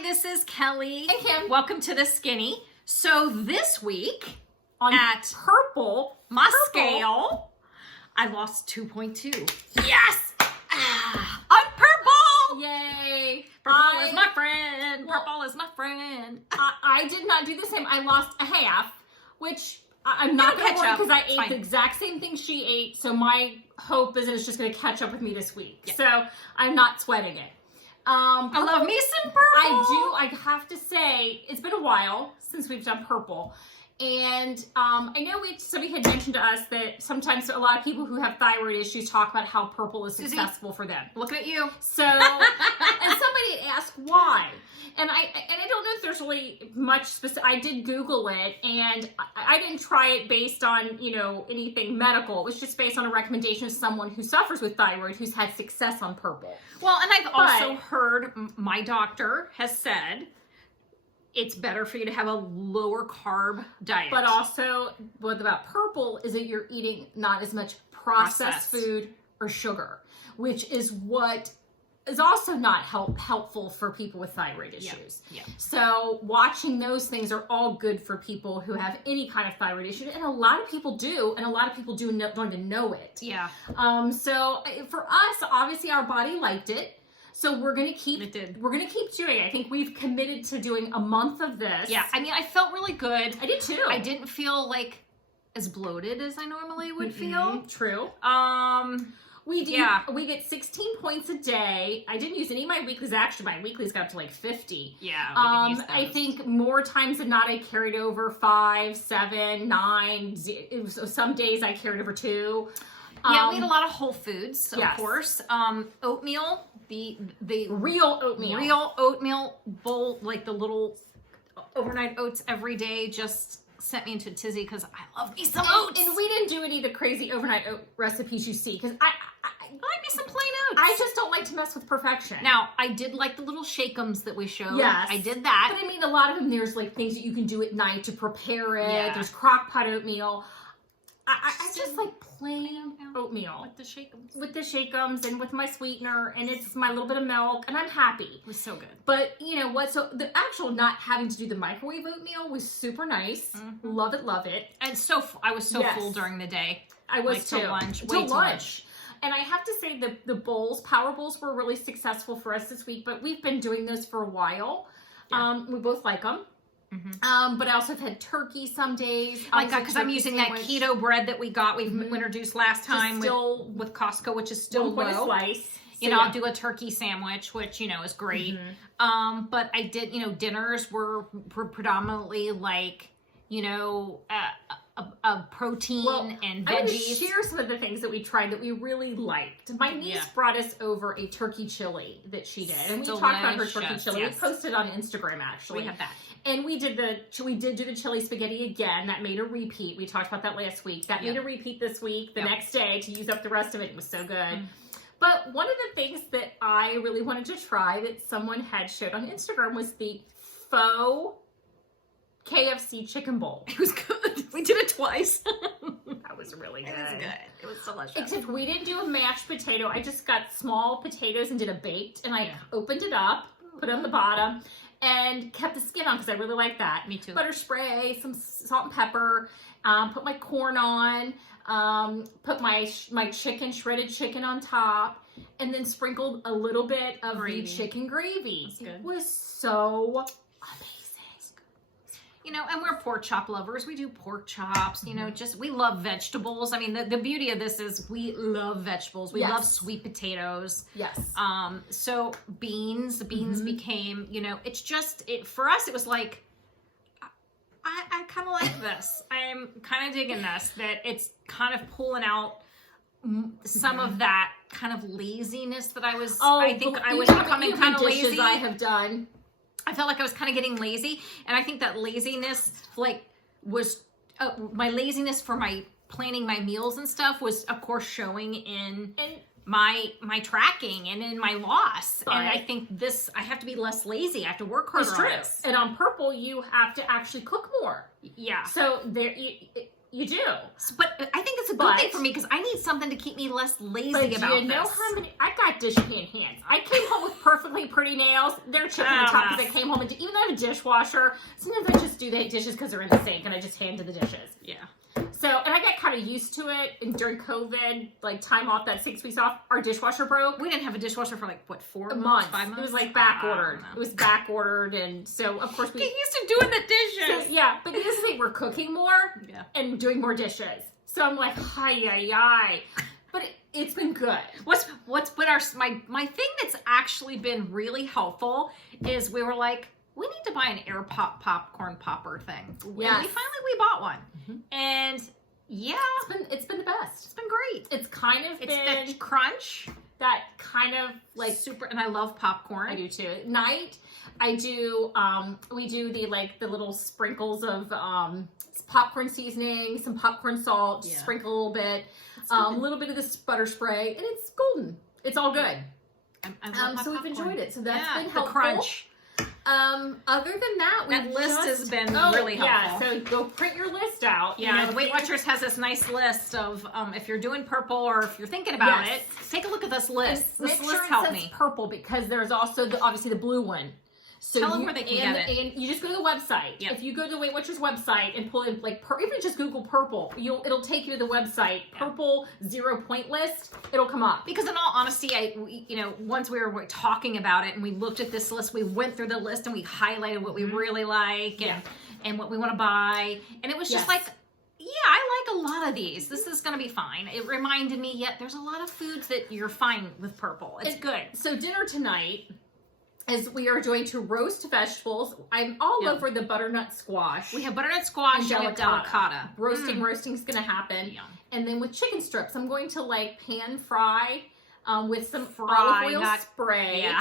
Hi, this is Kelly. And Kim. Welcome to The Skinny. So this week On at purple, my scale, I lost 2.2. Yes! I'm purple! Yay! Purple is my friend. Purple is my friend. I did not do the same. I lost a half, which I'm not going to catch worry up. because I It's ate fine. the exact same thing she ate. So my hope is that it's just going to catch up with me this week. Yeah. So I'm not sweating it. I love me some purple. I have to say, it's been a while since we've done purple. And I know somebody had mentioned to us that sometimes a lot of people who have thyroid issues talk about how purple is successful for them. Look at you. So, and somebody asked why. And I don't know if there's really much specific. I did Google it, and I didn't try it based on, anything medical. It was just based on a recommendation of someone who suffers with thyroid who's had success on purple. Well, and I've also heard my doctor has said it's better for you to have a lower carb diet. But also, what about purple is that you're eating not as much processed food or sugar, which is what is also not helpful for people with thyroid issues. Yeah. So watching those things are all good for people who have any kind of thyroid issue, and a lot of people do, and a lot of people don't even know it. Yeah. So for us, obviously our body liked it. So we're gonna keep It did. We're gonna keep doing it. I think we've committed to doing a month of this. Yeah. I mean, I felt really good. I did too. I didn't feel like as bloated as I normally would feel. True. We get 16 points a day. I didn't use any of my weeklies. Actually, my weeklies got up to like 50. Yeah. I think more times than not, I carried over 5, 7, 9. Some days I carried over 2. Yeah, we ate a lot of whole foods, of Yes. course. Oatmeal, the Real oatmeal. real oatmeal bowl, like the little overnight oats every day, just sent me into a tizzy because I love me some oats. And we didn't do any of the crazy overnight oat recipes you see because I like me some plain oats. I just don't like to mess with perfection. Now, I did like the little shake-ems that we showed. Yes. I did that. But I mean, a lot of them, there's like things that you can do at night to prepare it. Yeah. There's crock pot oatmeal. I just like plain oatmeal. With the shake-ems. With the Shake'ems and with my sweetener, and it's my little bit of milk, and I'm happy. It was so good. But you know what? So the actual not having to do the microwave oatmeal was super nice. Mm-hmm. Love it, love it. And I was so Yes. full during the day. I was Like too. till lunch. Till Way till lunch. And I have to say the bowls, power bowls, were really successful for us this week. But we've been doing those for a while. Yeah. We both like them. Mm-hmm. But I also have had turkey some days. Like because I'm using that keto bread that we got. We've introduced last time still with Costco, which is still one low. slice. You know, I'll do a turkey sandwich, which, is great. But I did, dinners were predominantly like, a protein and I'm going to veggies. share some of the things that we tried that we really liked. My niece brought us over a turkey chili that she did. And we talked about her turkey Delicious, chili. yes. We posted on Instagram, actually. We had that. And we did do the chili spaghetti again. That made a repeat. We talked about that last week. That made a repeat this week, the next day, to use up the rest of it. It was so good. But one of the things that I really wanted to try that someone had showed on Instagram was the faux KFC chicken bowl. It was good. We did it twice. That was really good. It was good. It was delicious. Except we didn't do a mashed potato. I just got small potatoes and did a baked, and I opened it up, put it on the bottom, and kept the skin on because I really like that. Me too. Butter spray, some salt and pepper, put my corn on, put my shredded chicken on top, and then sprinkled a little bit of the chicken gravy. It was so amazing. And we're pork chop lovers. We do pork chops, we love vegetables. I mean, the beauty of this is we love vegetables. We love sweet potatoes. Yes. So beans became, for us, it was like, I kind of like this. I'm kind of digging this, that it's kind of pulling out some of that kind of laziness that I was becoming kind of lazy. I have done. I felt like I was kind of getting lazy, and I think that laziness, was my laziness for my planning my meals and stuff was, of course, showing in my tracking and in my loss. And I think I have to be less lazy. I have to work harder on this. And on purple, you have to actually cook more. Yeah. So You do. But I think it's a good thing for me because I need something to keep me less lazy about this. You know how many? I got dish pan hands. I came home with perfectly pretty nails. They're chipping the top because I came home and even though I have a dishwasher, sometimes I just do the dishes because they're in the sink and I just hand to the dishes. Yeah. So, and I got kind of used to it. And during COVID, like time off, that 6 weeks off, our dishwasher broke. We didn't have a dishwasher for like, what, 4 months? 5 months? It was like back ordered. It was back ordered. And so, of course, we get used to doing the dishes. So, yeah, but this is like we're cooking more and doing more dishes. So I'm like, hi. But it's been good. What's been my thing that's actually been really helpful is we were like, we need to buy an air popcorn popper thing. Yes. And we bought one. And yeah, it's been the best. It's been great. It's kind of been that crunch, that kind of like super. And I love popcorn. I do too. At night, I do. We do the little sprinkles of popcorn seasoning, some popcorn salt, sprinkle a little bit, a little bit of this butter spray, and it's golden. It's all good. I love so we've enjoyed it. So that's been helpful. The crunch. Other than that, that list has been really helpful. Yeah, so go print your list out. Yeah, the Weight Watchers has this nice list of if you're doing purple or if you're thinking about it, take a look at this list. This list helped me. Purple because there's also obviously the blue one. So tell them where they can get it. And you just go to the website. Yep. If you go to the Weight Watchers website and pull in even just Google purple, it'll take you to the website. Purple 0 point list. It'll come up. Because in all honesty, once we were talking about it and we looked at this list, we went through the list and we highlighted what we really like and what we want to buy, and it was just like. Yeah, I like a lot of these. This is going to be fine. It reminded me, there's a lot of foods that you're fine with purple. It's good. So dinner tonight. As we are going to roast vegetables. I'm all over the butternut squash. We have butternut squash and delicata. Roasting's going to happen. Yeah. And then with chicken strips, I'm going to pan fry with some olive oil spray. Yeah.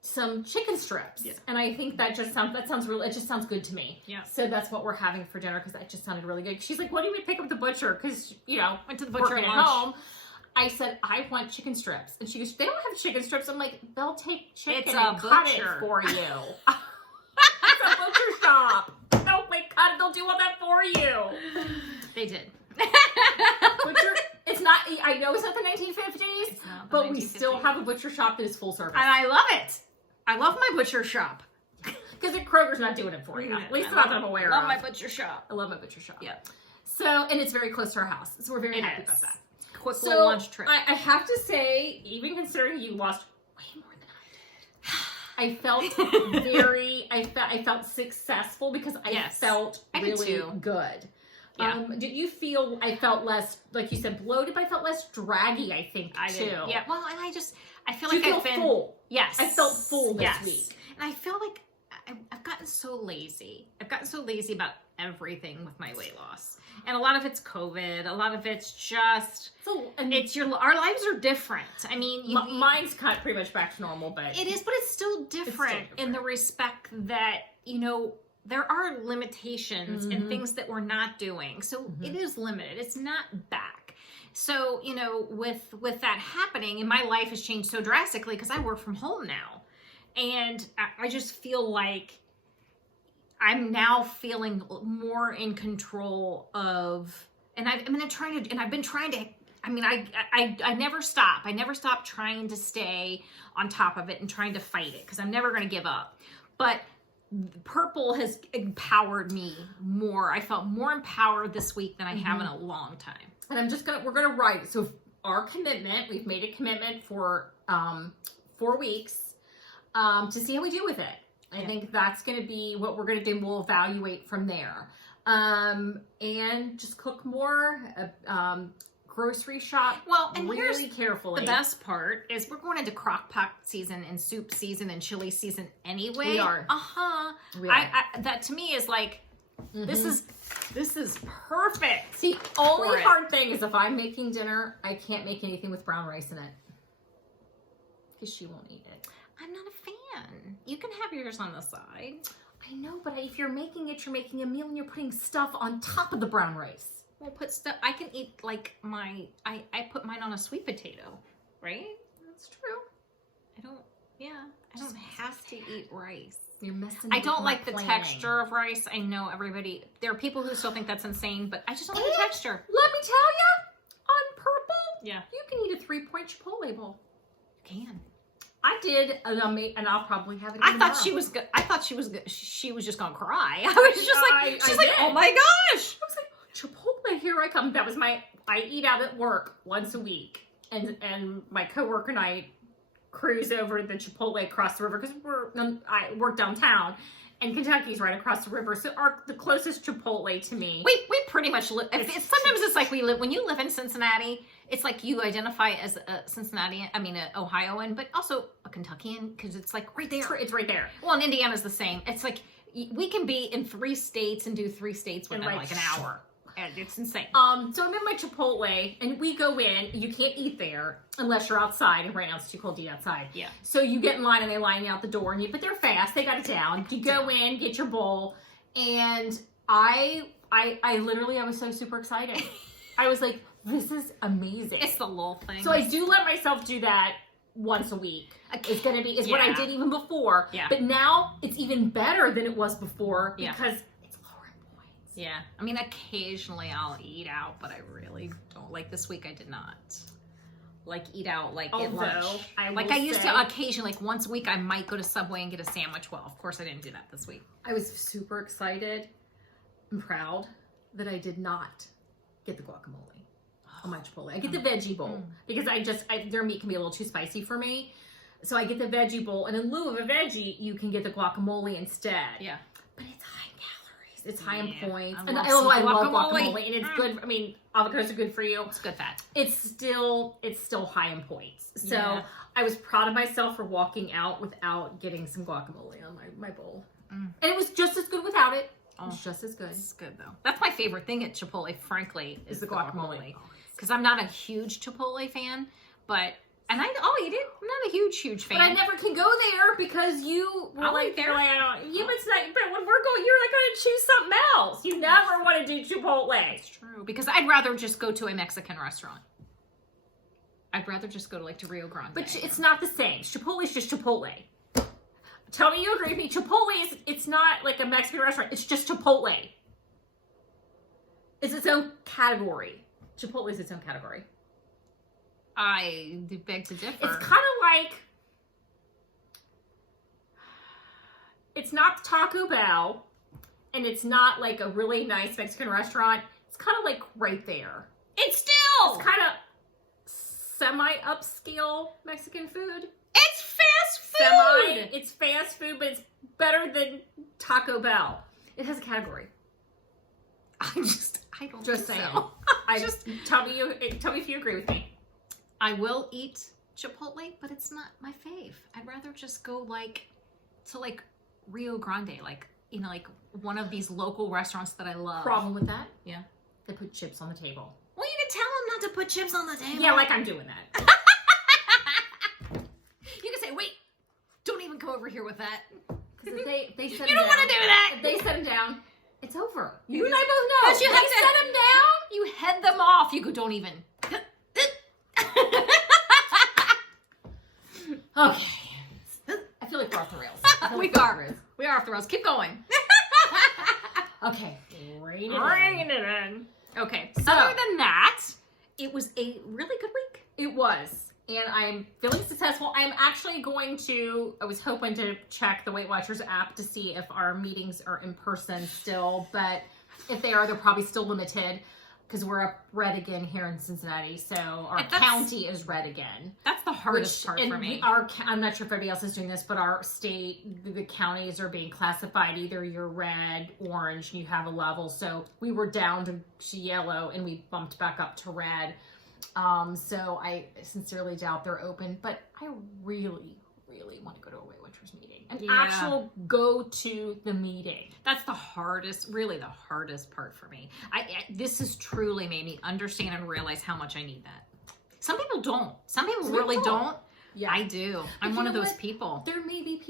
Some chicken strips. Yeah. And I think it just sounds good to me. Yeah. So that's what we're having for dinner because that just sounded really good. She's like, "What do you pick up at the butcher?" Because went to the butcher at home. I said, I want chicken strips. And she goes, they don't have chicken strips. I'm like, they'll take chicken and cut it for you. It's a butcher shop. They'll do all that for you. They did. Butcher, it's not, I know it's not the 1950s, but we still have a butcher shop that is full service. And I love it. I love my butcher shop. Because Kroger's not doing it for you. At least not that I'm aware of. I love my butcher shop. I love my butcher shop. Yeah. So, and it's very close to our house. So we're very happy about that. Quick little lunch trip. I have to say, even considering you lost way more than I did, I felt successful because I felt really good. Yeah. Did you feel, I felt less, like you said, bloated, but I felt less draggy, I think, too. Yeah, well, and I feel like I've been full. Yes. I felt full this week. And I feel like I've gotten so lazy. I've gotten so lazy about everything with my weight loss. And a lot of it's COVID. A lot of it's just, our lives are different. I mean, mine's kind of pretty much back to normal, but. It is, but it's still different in the respect that, there are limitations and things that we're not doing. So it is limited. It's not back. So, with that happening, and my life has changed so drastically because I work from home now. And I just feel like I'm now feeling more in control of, I've been trying to, I never stop. I never stop trying to stay on top of it and trying to fight it because I'm never going to give up. But purple has empowered me more. I felt more empowered this week than I have in a long time. And we're going to write. So our commitment, we've made a commitment for 4 weeks to see how we do with it. I think that's going to be what we're going to do. We'll evaluate from there. And just cook more, grocery shop and really carefully. The best part is we're going into crock pot season and soup season and chili season anyway. We are. We are. That to me is like, this is perfect. The only hard thing is if I'm making dinner, I can't make anything with brown rice in it. Because she won't eat it. I'm not a fan. You can have yours on the side. I know, but if you're making it, you're making a meal and you're putting stuff on top of the brown rice. We'll put stuff. I can eat like I put mine on a sweet potato, right? That's true. I don't have to eat rice. You're missing. I don't like the texture of rice. I know everybody. There are people who still think that's insane, but I just don't like the texture. Let me tell you, on Purple, Yeah, you can eat a 3-point Chipotle bowl. you can. I did, and I'll probably have it. I thought tomorrow. she was good. I thought she was good. She was just gonna cry. I was just like, she's like, did. oh my gosh. I was like, Chipotle, here I come. That was I eat out at work once a week, and my coworker and I cruise over the Chipotle across the river because I work downtown, and Kentucky's right across the river. So the closest Chipotle to me. We pretty much live. Sometimes it's like we live when you live in Cincinnati. It's like you identify as a Cincinnati. I mean, an Ohioan, but also a Kentuckian because it's like right there. It's right there. Well, and Indiana's the same. It's like we can be in 3 states and do 3 states within like like an hour. And it's insane. So I'm in my Chipotle, and we go in. You can't eat there unless you're outside, and right now it's too cold to eat outside. Yeah. So you get in line, and they line you out the door, but they're fast. They got it down. You go in, get your bowl, and I literally, I was so super excited. I was like, this is amazing. It's the little thing. So I do let myself do that once a week. It's gonna be what I did even before. Yeah. But now it's even better than it was before because it's lower in points. Yeah. I mean, occasionally I'll eat out, but I really don't. Like this week, I did not. Like eat out at lunch. I used to occasionally, like once a week, I might go to Subway and get a sandwich. Well, of course, I didn't do that this week. I was super excited and proud that I did not get the guacamole on my Chipotle. I get the veggie bowl because their meat can be a little too spicy for me. So I get the veggie bowl, and in lieu of a veggie, you can get the guacamole instead. Yeah. But it's high in calories. It's high in points. I love guacamole, and it's good. I mean, avocados are good for you. It's good fat. It's still high in points. So I was proud of myself for walking out without getting some guacamole on my bowl. And it was just as good without it. It was just as good. It's good though. That's my favorite thing at Chipotle, frankly, is the guacamole. Oh, Because I'm not a huge Chipotle fan, and I'll eat it. I'm not a huge fan. But I never can go there because you were I'll like, eat there. you're like, I don't. Yeah, but it's not. But when we're going, you're like going to choose something else. You never want to do Chipotle. It's true because I'd rather just go to a Mexican restaurant. I'd rather just go to Rio Grande. But it's not the same. Chipotle is just Chipotle. Tell me you agree with me. Chipotle it's not like a Mexican restaurant. It's just Chipotle. It's its own category. Chipotle is its own category. I beg to differ. It's kind of like, it's not Taco Bell, and it's not like a really nice Mexican restaurant. It's kind of like right there. It's still It's kind of semi-upscale Mexican food. It's fast food. It's fast food, but it's better than Taco Bell. It has a category. I don't Just think saying. so. Tell me if you agree with me. I will eat Chipotle, but it's not my fave. I'd rather just go to Rio Grande, like one of these local restaurants that I love. Problem with that? Yeah. They put chips on the table. Well, you can tell them not to put chips on the table. Yeah, like I'm doing that. You can say, wait, don't even come over here with that. Because if they set You don't want to do that. If they set them down, it's over. You and just- I both know. But you They have to- set them down. You head them off. You go, don't even. Okay. I feel like we're off the rails. We are. We are off the rails. Keep going. Okay. Rein Bring it in. Okay. So- Other than that, it was a really good week. It was. And I'm feeling successful. I'm actually I was hoping to check the Weight Watchers app to see if our meetings are in person still. But if they are, they're probably still limited because we're up red again here in Cincinnati. So our county is red again. That's the hardest part for me. I'm not sure if everybody else is doing this, but our state, the counties are being classified. Either you're red, orange, and you have a level. So we were down to yellow and we bumped back up to red. So I sincerely doubt they're open, but I really, really want to go to a Weight Watchers meeting. Actual go to the meeting. That's really the hardest part for me. This has truly made me understand and realize how much I need that. Some people don't. Some people really don't. Yeah. I do. I'm one of those people. There may be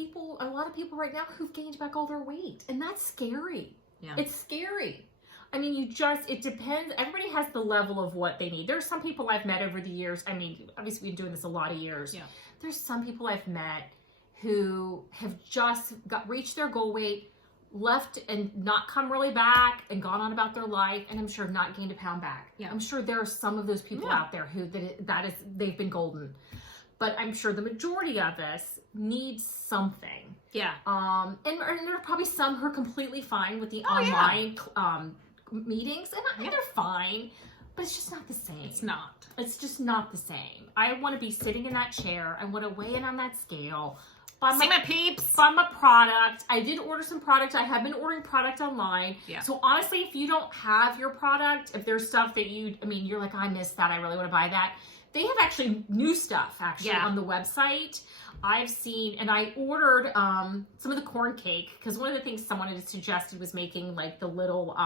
a lot of people right now who've gained back all their weight, and that's scary. Yeah. It's scary. I mean, it depends. Everybody has the level of what they need. There's some people I've met over the years. I mean, obviously we've been doing this a lot of years. Yeah. There's some people I've met who have just reached their goal weight, left and not come really back and gone on about their life, and I'm sure not gained a pound back. Yeah. I'm sure there are some of those people out there who they've been golden, but I'm sure the majority of us need something. Yeah. And there are probably some who are completely fine with the online meetings, and they're fine, but it's just not the same. It's not. It's just not the same. I want to be sitting in that chair. I want to weigh in on that scale. See my peeps. Buy my product. I did order some product. I have been ordering product online. Yeah. So honestly, if you don't have your product, if there's stuff that you're like, I missed that, I really want to buy that. They have actually new stuff on the website. I've seen, and I ordered some of the corn cake, because one of the things someone had suggested was making like the little,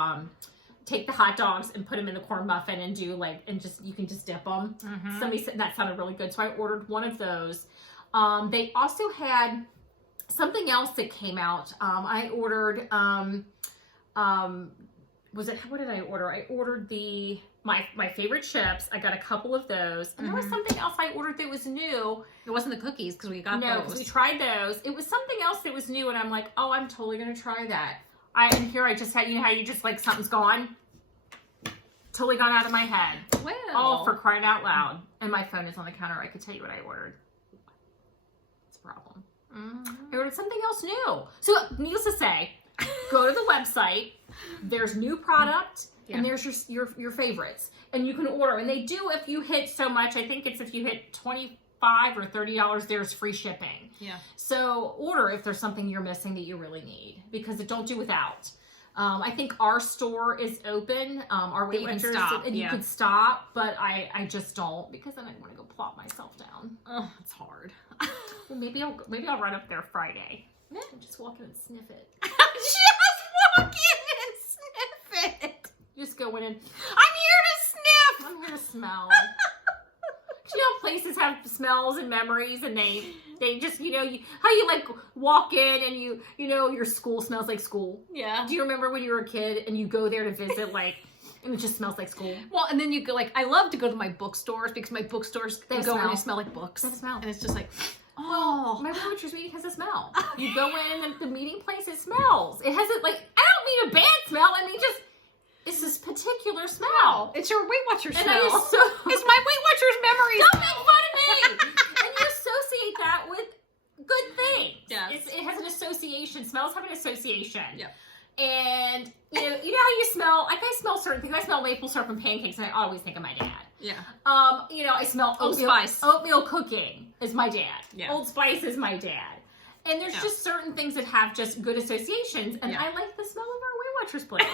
take the hot dogs and put them in the corn muffin and do like, and just, you can just dip them. Mm-hmm. Somebody said that sounded really good. So I ordered one of those. They also had something else that came out. I ordered, what did I order? I ordered my favorite chips. I got a couple of those. And there was something else I ordered that was new. It wasn't the cookies, because we got No, those. we tried those. It was something else that was new, and I'm like, oh, I'm totally going to try that. And here I just had, how you just like, something's gone? Totally gone out of my head. Well. Oh, for crying out loud. And my phone is on the counter. I could tell you what I ordered. It's a problem. I ordered something else new. So, needless to say, go to the website. There's new product, and there's your favorites, and you can order. And they do, if you hit so much. I think it's if you hit $25 or $30, there's free shipping. Yeah. So order if there's something you're missing that you really need, because it don't do without. I think our store is open. Our Weight Watchers, and you could stop, but I just don't, because then I want to go plop myself down. Oh, it's hard. Well, maybe I'll run up there Friday. Yeah, just walk in and sniff it. Just walk in and sniff it. Just go in and I'm here to sniff. I'm here to smell. Places have smells and memories, and they just, how you like walk in and your school smells like school. Yeah. Do you remember when you were a kid and you go there to visit, like, and it just smells like school? Well, and then you go, like, I love to go to my bookstores, because my bookstores, They go smell. and they smell like books. They smell. And it's just like, oh. My Weight Watchers meeting has a smell. You go in and the meeting place, it smells. It has I don't mean a bad smell. I mean, just, it's this particular smell. It's your Weight Watchers And smell. it's my Weight Watchers memories. Don't make fun of me! And you associate that with good things. Yeah. It has an association. Smells have an association. Yeah. And, you know how you smell, like I smell certain things. I smell maple syrup and pancakes, and I always think of my dad. Yeah. I smell Old Spice. Oatmeal cooking is my dad. Yeah. Old Spice is my dad. And there's just certain things that have just good associations, and I like the smell of our Weight Watchers place.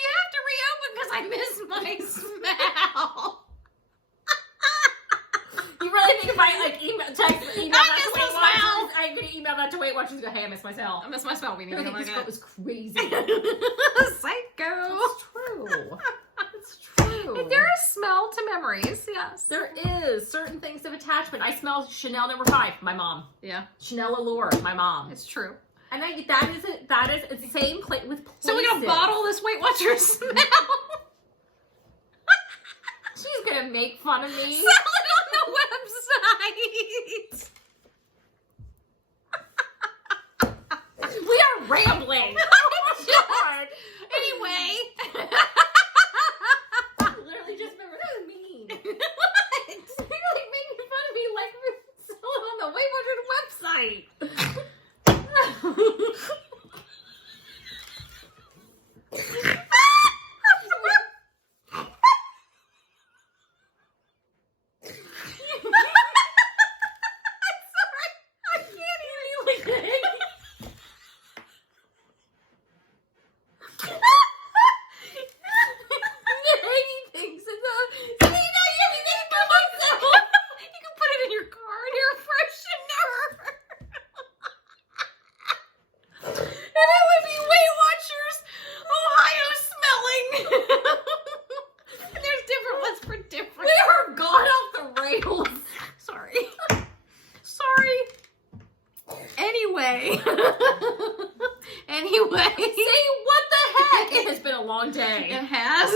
You have to reopen, because I miss my smell. You really think if I email I miss my smell. I'm gonna email that to Weight Watchers and go, hey, I miss my smell. I miss my smell. We need to go This like girl was crazy. Psycho. It's true. It's true. There is smell to memories. Yes. There is certain things of attachment. I smell Chanel No. 5, my mom. Yeah. Chanel Allure, my mom. It's true. And that is the same plate with places. So we're gonna bottle this Weight Watchers smell. She's gonna make fun of me. Sell it on the website. We are rambling. Oh my God. Anyway. Literally just remember, that was mean. What? You're like making fun of me like we sell it on the Weight Watchers website. Anyway. Say what the heck? It has been a long day. It has,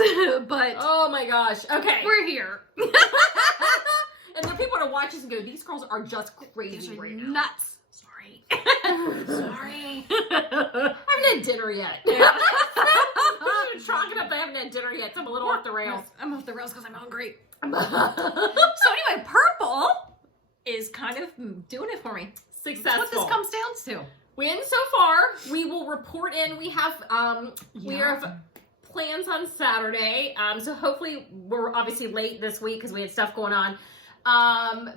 but oh my gosh. Okay. we're here. And And there are people that watch us and go, these girls are just crazy right now. Nuts. Sorry. Sorry. I haven't had dinner yet. Yeah. I'm chalking up that I haven't had dinner yet, so I'm a little off the rails. I'm off the rails because I'm hungry. So Successful. anyway, purple is kind of doing it for me. That's what this comes down to. Win so far. We will report in. We have we have plans on Saturday. So hopefully we're obviously late this week because we had stuff going on.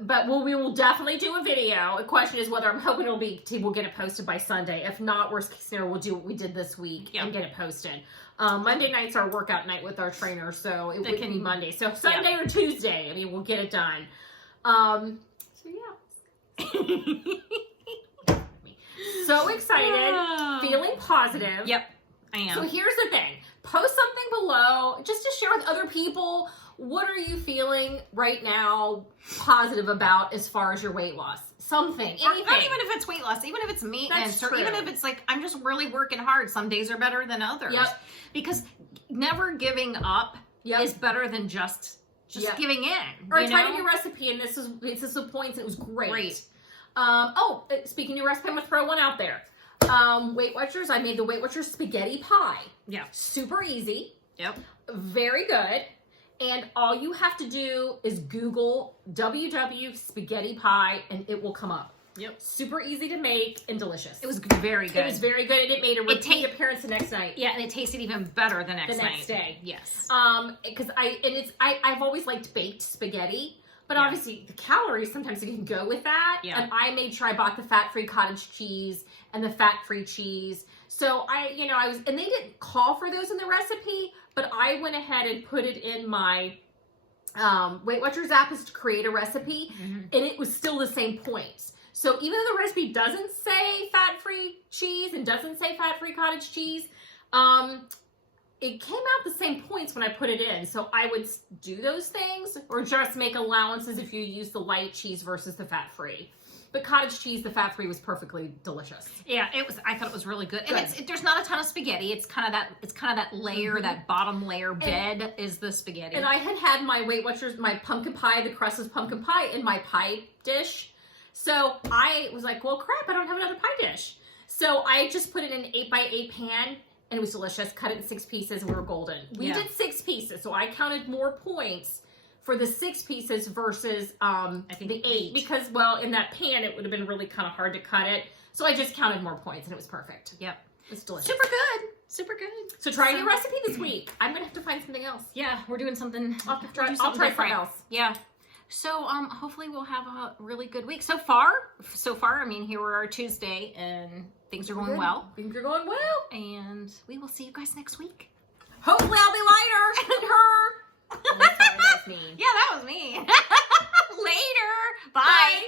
But we will definitely do a video. The question is whether I'm hoping we'll get it posted by Sunday. If not, worst case scenario, we'll do what we did this week and get it posted. Monday night's our workout night with our trainer, so it would be Monday. So Sunday or Tuesday, I mean, we'll get it done. So yeah. So excited, feeling positive. Yep, I am. So here's the thing. Post something below just to share with other people. What are you feeling right now positive about as far as your weight loss? Something, anything. Not even if it's weight loss, even if it's maintenance, or even if it's like, I'm just really working hard. Some days are better than others. Yep. Because never giving up is better than just giving in. Or I tried a new recipe, and this is the points. It was great. Speaking of your recipe, I'm gonna throw one out there. Weight Watchers. I made the Weight Watchers spaghetti pie. Yeah. Super easy. Yep. Very good. And all you have to do is Google WW spaghetti pie, and it will come up. Yep. Super easy to make and delicious. It was very good. It was very good, and it made a repeat appearance the next night. Yeah, and it tasted even better the next day. Yes. Because I've always liked baked spaghetti, but obviously the calories sometimes you can go with that. Yeah. And I made sure I bought the fat-free cottage cheese and the fat-free cheese. So and they didn't call for those in the recipe, but I went ahead and put it in my Weight Watchers app is to create a recipe, and it was still the same points. So even though the recipe doesn't say fat-free cheese and doesn't say fat-free cottage cheese, it came out the same points when I put it in. So I would do those things or just make allowances if you use the light cheese versus the fat-free. But cottage cheese, the fat-free, was perfectly delicious. Yeah, it was. I thought it was really good. And there's not a ton of spaghetti. It's kind of that layer, that bottom layer bed is the spaghetti. And I had my Weight Watchers, my pumpkin pie, the crust was pumpkin pie in my pie dish. So I was like, well, crap, I don't have another pie dish. So I just put it in an 8x8 pan, and it was delicious. Cut it in 6 pieces, and we were golden. We did 6 pieces, so I counted more points for the 6 pieces versus I think the 8. Because, well, in that pan, it would have been really kind of hard to cut it. So I just counted more points, and it was perfect. Yep. It's delicious. Super good. Super good. So try a new recipe this week. I'm going to have to find something else. Yeah, we're doing something. I'll try something else. Yeah. So hopefully we'll have a really good week. So far, I mean, here we are Tuesday, and things are going well. Things are going well. And we will see you guys next week. Hopefully I'll be lighter than her. Yeah, that was me. Later. Bye.